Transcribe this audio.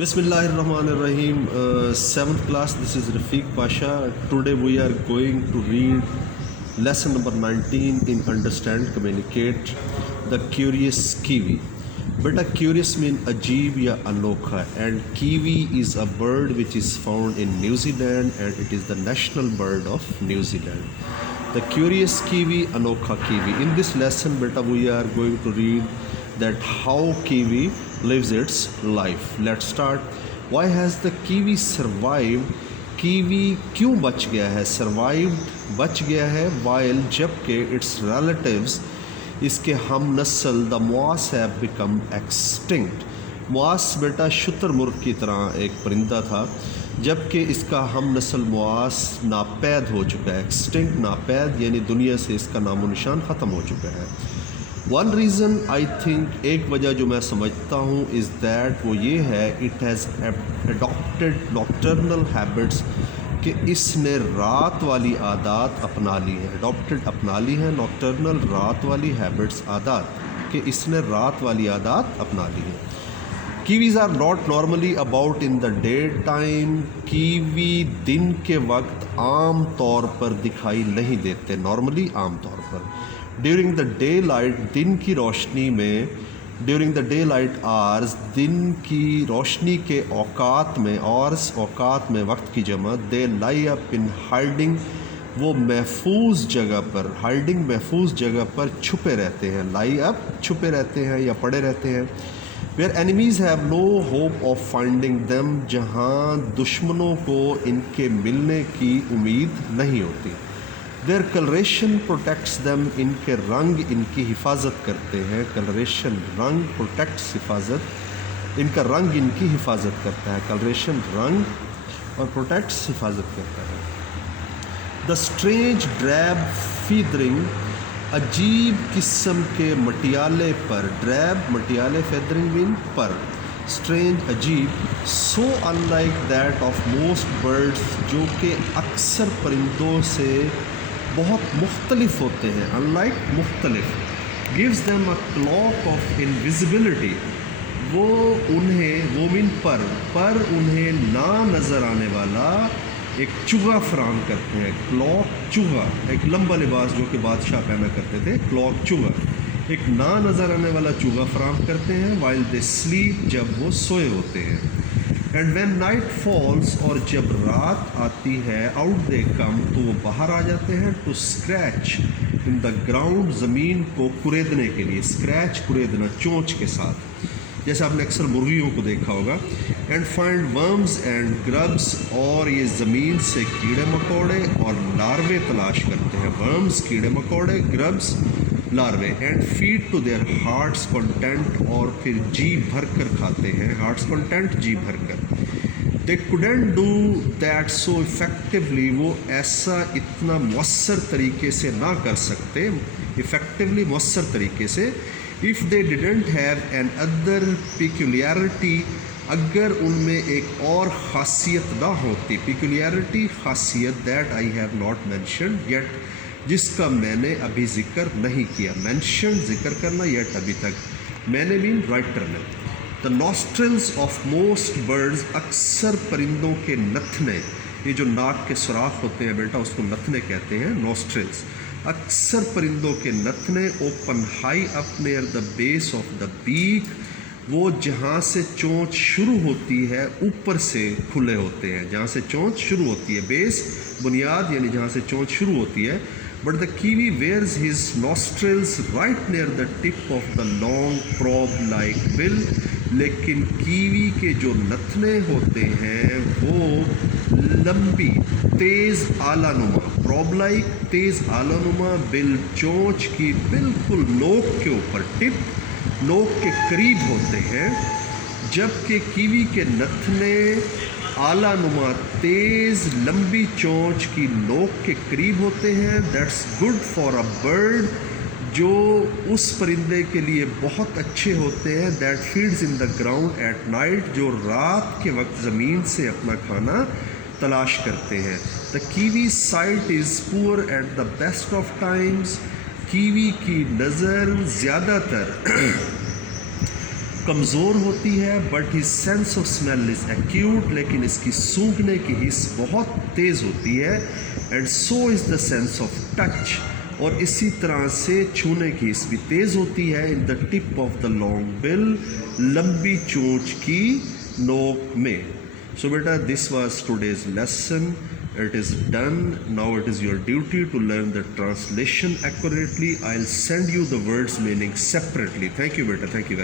Bismillah ar-Rahman ar-Rahim. 7th class, this is Rafiq Pasha. Today we are going to read lesson number 19 in Understand, Communicate, The Curious Kiwi. Beta curious mean ajeeb ya anokha, and kiwi is a bird which is found in New Zealand and it is the national bird of New Zealand. The curious kiwi, anokha kiwi. In this lesson, beta, we are going to read that how kiwi lives its life. Let's start. Why has the kiwi survived? Kiwi क्यों बच गया है? Survived बच गया है while जबकि its relatives इसके हम नस्ल द मुआस हैव बिकम एक्सटिंक्ट. मुआस बेटा शुतुरमुर्ग की तरह एक परिंदा था, जबकि इसका हम नस्ल मुआस नापैद हो चुका है. एक्सटिंक्ट नापैद यानी दुनिया से इसका नामो निशान ख़त्म हो चुका है. वन रीज़न आई थिंक, एक वजह जो मैं समझता हूँ इज़ दैट वो ये है, it has adopted nocturnal habits, कि इसने रात वाली आदत अपना ली है. अडॉप्टेड अपना ली है, नॉक्टर्नल रात वाली हैबिट्स आदत, कि इसने रात वाली आदत अपना ली है. Kiwis are not normally about in the day time. Kiwi दिन के वक्त आम तौर पर दिखाई नहीं देते, नॉर्मली आम तौर पर. ड्यूरिंग द डे लाइट, दिन की रोशनी में, during the day light hours, दिन की रोशनी के औकात में, आवर्स औकात में वक्त की जमा, दे लाई अप इन हाइडिंग, वो महफूज जगह पर, हाइडिंग महफूज जगह पर छुपे रहते हैं. लाई अप छुपे रहते हैं या पड़े रहते हैं. Where enemies have no hope of finding them, जहाँ दुश्मनों को इनके मिलने की उम्मीद नहीं होती. देयर कलरेशन प्रोटेक्ट्स देम, इनके रंग इनकी हिफाजत करते हैं. कलरेशन रंग, प्रोटेक्ट्स हिफाजत, इनका रंग इनकी हिफाजत करता है. कलरेशन रंग और प्रोटेक्ट्स हिफाजत करता है. द स्ट्रेंज ड्रैब फीदरिंग, अजीब किस्म के मटियाले पर. ड्रैब मटियाले, फेदरिंग मीन पर. स्ट्रेंज अजीब, so unlike that of most birds, जो कि अक्सर परिंदों से बहुत मुख्तलिफ होते हैं. अनलाइक मुख्तलिफ. Gives them a clock of invisibility, वो उन्हें, वो मीन पर उन्हें ना नज़र आने वाला एक चुगा फराम करते हैं. क्लॉक चुगा, एक लंबा लिबास जो कि बादशाह पहना करते थे. क्लॉक चुगा, एक ना नज़र आने वाला चुगा फराम करते हैं. वाइल दे स्लीप, जब वो सोए होते हैं. एंड व्हेन नाइट फॉल्स, और जब रात आती है, आउट दे कम, तो वो बाहर आ जाते हैं. To scratch in the ground, ज़मीन को कुरेदने के लिए. स्क्रैच कुरेदना, चोंच के साथ, जैसे आपने अक्सर मुर्गियों को देखा होगा. And find worms and grubs, और ये ज़मीन से कीड़े मकोड़े और लार्वे तलाश करते हैं. वर्म्स कीड़े मकोड़े, grubs larvae. And feed to their heart's content, और फिर जी भर कर खाते हैं. हार्ट्स कंटेंट, जी भर कर. They couldn't do that so effectively, वो ऐसा इतना मौसर तरीके से ना कर सकते, इफ़ेक्टिवली मौसर तरीके से. If they didn't have an other peculiarity, अगर उनमें एक और ख़ासियत ना होती. पिक्यूलियरिटी, ख़ासियत, that I have not mentioned yet, जिसका मैंने अभी ज़िक्र नहीं किया. मैंशन, ज़िक्र करना, येट अभी तक. मैंने मीन राइटर ने. The nostrils of most birds, अक्सर परिंदों के नथने, ये जो नाक के सुराख होते हैं बेटा, उसको नथने कहते हैं, नॉस्ट्रल्स. अक्सर परिंदों के नथने open high up near the base of the beak, वो जहाँ से चोंच शुरू होती है ऊपर से खुले होते हैं. जहाँ से चोंच शुरू होती है, बेस बुनियाद, यानी जहाँ से चोंच शुरू होती है. But the kiwi wears his nostrils right near the tip of the long probe like bill, लेकिन कीवी के जो नथने होते हैं वो लंबी, तेज़ आलानुमा, प्रॉब लाइक, तेज़ आलानुमा, बिल चोंच की बिल्कुल नोक के ऊपर, टिप नोक के करीब होते हैं. जबकि कीवी के नथने आला नुमा, तेज़ लंबी चोंच की नोक के करीब होते हैं. That's good for a bird, जो उस परिंदे के लिए बहुत अच्छे होते हैं. That feeds in the ground at night, जो रात के वक्त ज़मीन से अपना खाना तलाश करते हैं. The kiwi site is poor at the best of times, kiwi की नज़र ज़्यादातर کمزور ہوتی ہے but his sense of smell is acute, لیکن اس کی سونگھنے کی حس بہت تیز ہوتی ہے. And so is the sense of touch, اور اسی طرح سے چھونے کی حس بھی تیز ہوتی ہے. ان دا ٹپ آف دا لانگ بل، لمبی چونچ کی نوک میں. So beta, this was today's lesson. It is done. Now it is your duty to learn the translation accurately. I'll send you the words meaning separately. Thank you beta. Thank you.